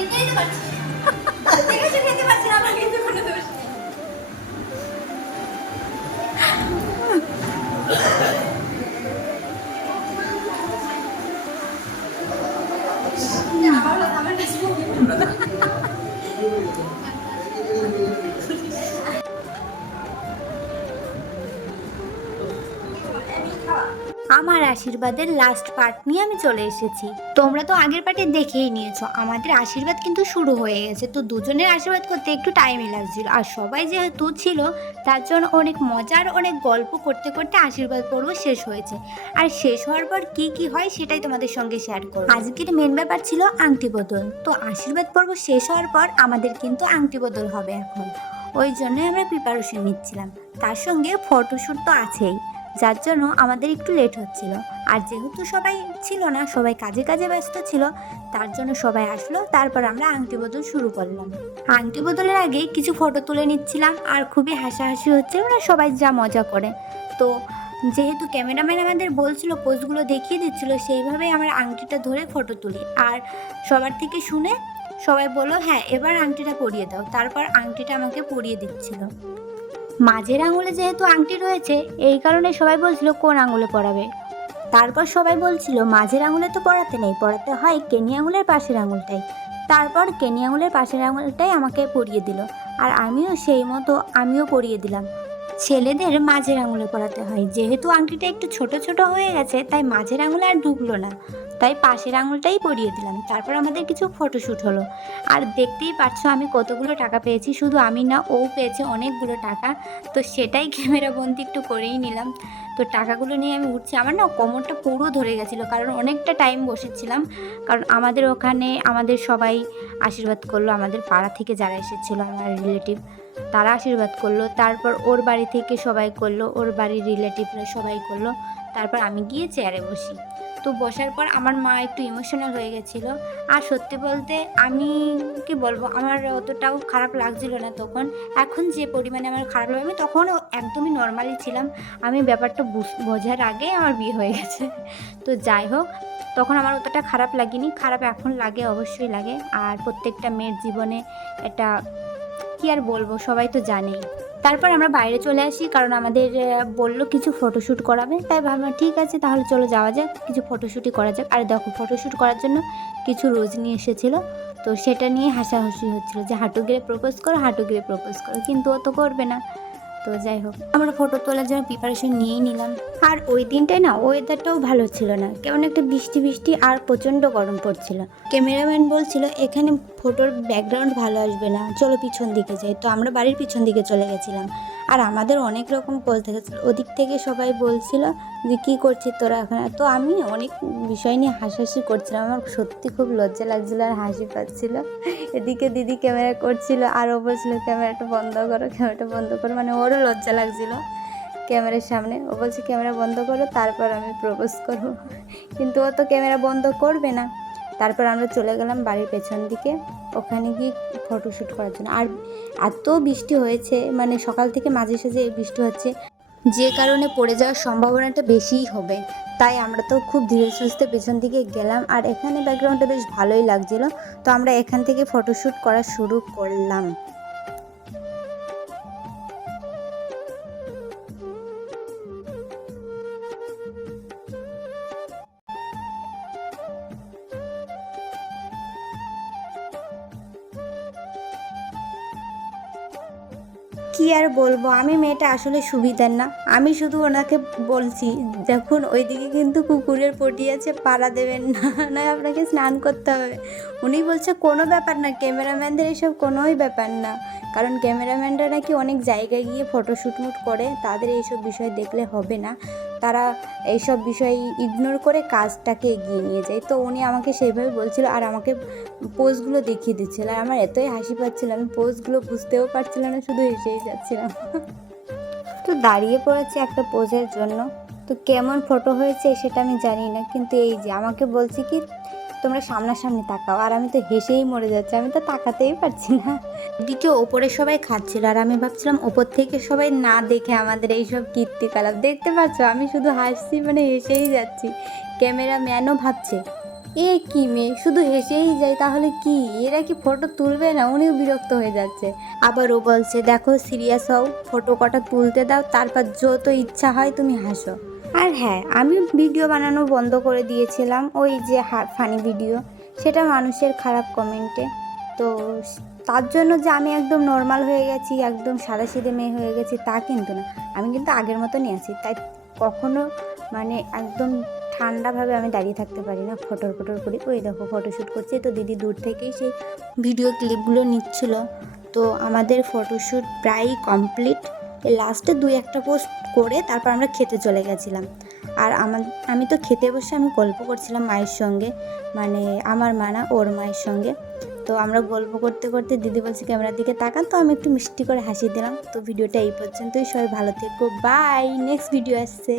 খেতেই তো পারছি না। ঠিক আছে, খেতে পারছি না, আমার কিন্তু কোনো দোষ নেই। আমার কাছে আমার আশীর্বাদের লাস্ট পার্ট নিয়ে আমি চলে এসেছি। তোমরা তো আগের পার্টে দেখেই নিয়েছো, আমাদের আশীর্বাদ কিন্তু শুরু হয়ে গেছে। তো দুজনের আশীর্বাদ করতে একটু টাইমই লাগছিল, আর সবাই যেহেতু ছিল তার জন্য অনেক মজার অনেক গল্প করতে করতে আশীর্বাদ পর্ব শেষ হয়েছে। আর শেষ হওয়ার পর কি কি হয় সেটাই তোমাদের সঙ্গে শেয়ার করব। আজকের মেন ব্যাপার ছিল আংটি বদল। তো আশীর্বাদ পর্ব শেষ হওয়ার পর আমাদের কিন্তু আংটি বদল হবে এখন, ওই জন্যই আমরা প্রিপারেশন নিচ্ছিলাম। তার সঙ্গে ফটোশ্যুট তো আছেই, যার জন্য আমাদের একটু লেট হচ্ছিল। আর যেহেতু সবাই ছিল না, সবাই কাজে কাজে ব্যস্ত ছিল, তার জন্য সবাই আসলো, তারপর আমরা আংটি বদল শুরু করলাম। আংটি বদলের আগে কিছু ফটো তুলে নিচ্ছিলাম, আর খুবই হাসাহাসি হচ্ছিল, মানে সবাই যা মজা করে। তো যেহেতু ক্যামেরাম্যান আমাদের বলছিল, পোজগুলো দেখিয়ে দিচ্ছিল, সেইভাবেই আমরা আংটিটা ধরে ফটো তুলি। আর সবার থেকে শুনে সবাই বললো হ্যাঁ এবার আংটিটা পরিয়ে দাও, তারপর আংটিটা আমাকে পরিয়ে দিচ্ছিল। মাঝের আঙুলে যেহেতু আংটি রয়েছে, এই কারণে সবাই বলছিল কোন আঙুলে পরাবে। তারপর সবাই বলছিল মাঝের আঙুলে তো পরাতে নেই, পরাতে হয় কেনি আঙুলের পাশের আঙুলটাই। তারপর কেনি আঙুলের পাশের আঙুলটাই আমাকে পরিয়ে দিল, আর আমিও সেই মতো আমিও পরিয়ে দিলাম। ছেলেদের মাঝের আঙুলে পরাতে হয়, যেহেতু আংটিটা একটু ছোট ছোট হয়ে গেছে তাই মাঝের আঙুলে আর ঢুকলো না, তাই পাশের আঙুলটাই পরিয়ে দিলাম। তারপর আমাদের কিছু ফটোশ্যুট হলো। আর দেখতেই পাচ্ছ আমি কতগুলো টাকা পেয়েছি, শুধু আমি না, ও পেয়েছে অনেকগুলো টাকা। তো সেটাই ক্যামেরা বন্দি একটু করেই নিলাম। তো টাকাগুলো নিয়ে আমি উঠছি, আমার না কোমরটা পুরো ধরে গেছিলো, কারণ অনেকটা টাইম বসেছিলাম। কারণ আমাদের ওখানে আমাদের সবাই আশীর্বাদ করলো, আমাদের পাড়া থেকে যারা এসেছিলো আমার রিলেটিভ তারা আশীর্বাদ করলো। তারপর ওর বাড়ি থেকে সবাই করলো, ওর বাড়ির রিলেটিভরা সবাই করলো। তারপর আমি গিয়ে চেয়ারে বসি। তো বসার পর আমার মা একটু ইমোশনাল হয়ে গেছিলো। আর সত্যি বলতে আমি কি বলবো, আমার অতটাও খারাপ লাগছিল না তখন। এখন যে পরিমাণে আমার খারাপ লাগে, আমি তখনও একদমই নর্মালি ছিলাম। আমি ব্যাপারটা বোঝার আগে আমার বিয়ে হয়ে গেছে। তো যাই হোক, তখন আমার অতটা খারাপ লাগেনি, খারাপ এখন লাগে, অবশ্যই লাগে। আর প্রত্যেকটা মেয়ের জীবনে এটা কি আর বলবো, সবাই তো জানেই। তারপর আমরা বাইরে চলে আসি, কারণ আমাদের বললো কিছু ফটোশ্যুট করাবে, তাই ভাবলাম ঠিক আছে তাহলে চলো যাওয়া যাক, কিছু ফটোশ্যুটই করা যাক। আর দেখো ফটোশ্যুট করার জন্য কিছু রোজ নিয়ে এসেছিলো। তো সেটা নিয়ে হাসাহাসি হচ্ছিলো যে হাঁটু গেড়ে প্রপোজ করো, হাঁটু গেড়ে প্রপোজ করো, কিন্তু ও তো করবে না। তো যাই হোক, আমরা ফটো তোলার জন্য প্রিপারেশন নিয়েই নিলাম। আর ওই দিনটায় না ওয়েদারটাও ভালো ছিল না, কেমন একটা বৃষ্টি বৃষ্টি আর প্রচণ্ড গরম পড়ছিল। ক্যামেরাম্যান বলছিল এখানে ফটোর ব্যাকগ্রাউন্ড ভালো আসবে না, চলো পিছন দিকে যাই। তো আমরা বাড়ির পিছন দিকে চলে গেছিলাম। আর আমাদের অনেক রকম পোজ দেখেছিল, ওদিক থেকে সবাই বলছিল যে কী করছিস তোরা এখানে। তো আমি অনেক বিষয় নিয়ে হাসাহাসি করছিলাম, আমার সত্যি খুব লজ্জা লাগছিলো আর হাসি পাচ্ছিল। এদিকে দিদি ক্যামেরা করছিল, আর ও বলছিল ক্যামেরাটা বন্ধ করো, ক্যামেরাটা বন্ধ করো, মানে ওরও লজ্জা লাগছিল ক্যামেরার সামনে। ও বলছে ক্যামেরা বন্ধ করো, তারপর আমি প্রপোজ করব, কিন্তু ও তো ক্যামেরা বন্ধ করবে না। তারপর আমরা চলে গেলাম বাড়ির পেছন দিকে, ওখানে গিয়ে ফটোশ্যুট করার জন্য। আর এত বৃষ্টি হয়েছে, মানে সকাল থেকে মাঝে সাঝে বৃষ্টি হচ্ছে, যে কারণে পড়ে যাওয়ার সম্ভাবনাটা বেশিই হবে। তাই আমরা তো খুব ধীরে সুস্থে পেছন দিকে গেলাম। আর এখানে ব্যাকগ্রাউন্ডটা বেশ ভালোই লাগছিল, তো আমরা এখান থেকে ফটোশ্যুট করা শুরু করলাম। কি আর বলবো, আমি মেয়েটা আসলে সুবিধার না। আমি শুধু ওনাকে বলছি দেখুন ওইদিকে কিন্তু কুকুরের পটি আছে, পাড়া দেবেন না, নয় আপনাকে স্নান করতে হবে। উনি বলছে কোনো ব্যাপার না, ক্যামেরাম্যানদের এসব কোনোই ব্যাপার না। কারণ ক্যামেরাম্যানরা নাকি অনেক জায়গায় গিয়ে ফটোশ্যুট করে, তাদের এইসব বিষয় দেখলে হবে না, তারা এইসব বিষয় ইগনোর করে কাজটাকে এগিয়ে নিয়ে যায়। তো উনি আমাকে সেইভাবে বলছিল, আর আমাকে পোজগুলো দেখিয়ে দিচ্ছিল। আর আমার এতই হাসি পাচ্ছিল, আমি পোজগুলো বুঝতেও পারছিলাম না, শুধু হেসেই যাচ্ছিলাম। তো দাঁড়িয়ে পড়েছি একটা পোজের জন্য। তো কেমন ফটো হয়েছে সেটা আমি জানি না, কিন্তু এই যে আমাকে বলছি কি তোমরা সামনাসামনি তাকাও, আর আমি তো হেসেই মরে যাচ্ছি, আমি তো তাকাতেই পারছি না। এদিকে ওপরে সবাই খাচ্ছিল, আর আমি ভাবছিলাম ওপর থেকে সবাই না দেখে আমাদের এইসব কীর্তিকলাপ দেখতে পাচ্ছ, আমি শুধু হাসছি, মানে হেসেই যাচ্ছি। ক্যামেরাম্যানও ভাবছে এ কি মেয়ে, শুধু হেসেই যায়, তাহলে কি এরা কি ফটো তুলবে না? উনিও বিরক্ত হয়ে যাচ্ছে। আবার ও বলছে দেখো সিরিয়াস হও, ফটো কটা তুলতে দাও, তারপর যত ইচ্ছা হয় তুমি হাসো। আর হ্যাঁ, আমি ভিডিও বানানো বন্ধ করে দিয়েছিলাম, ওই যে ফানি ভিডিও, সেটা মানুষের খারাপ কমেন্টে। তো তার জন্য যে আমি একদম নর্মাল হয়ে গেছি, একদম সাদাসিধে মেয়ে হয়ে গেছি তা কিন্তু না, আমি কিন্তু আগের মতনই আছি। তাই কখনো মানে একদম ঠান্ডাভাবে আমি দাঁড়িয়ে থাকতে পারি না, ফটোর করি। ওই দেখো ফটোশ্যুট করছি, তো দিদি দূর থেকেই সেই ভিডিও ক্লিপগুলো নিচ্ছিল। তো আমাদের ফটোশ্যুট প্রায় কমপ্লিট। লাস্টে 2-1টা পোস্ট করে তারপর আমরা খেতে চলে গেছিলাম। আর আমি তো খেতে বসে আমি গল্প করছিলাম মায়ের সঙ্গে, মানে আমার মা না, ওর মায়ের সঙ্গে। তো আমরা গল্প করতে করতে দিদি বলছে ক্যামেরার দিকে তাকান, তো আমি একটু মিষ্টি করে হাসি দিলাম। তো ভিডিওটা এই পর্যন্তই, সবাই ভালো থেকো, বাই, নেক্সট ভিডিও আসছে।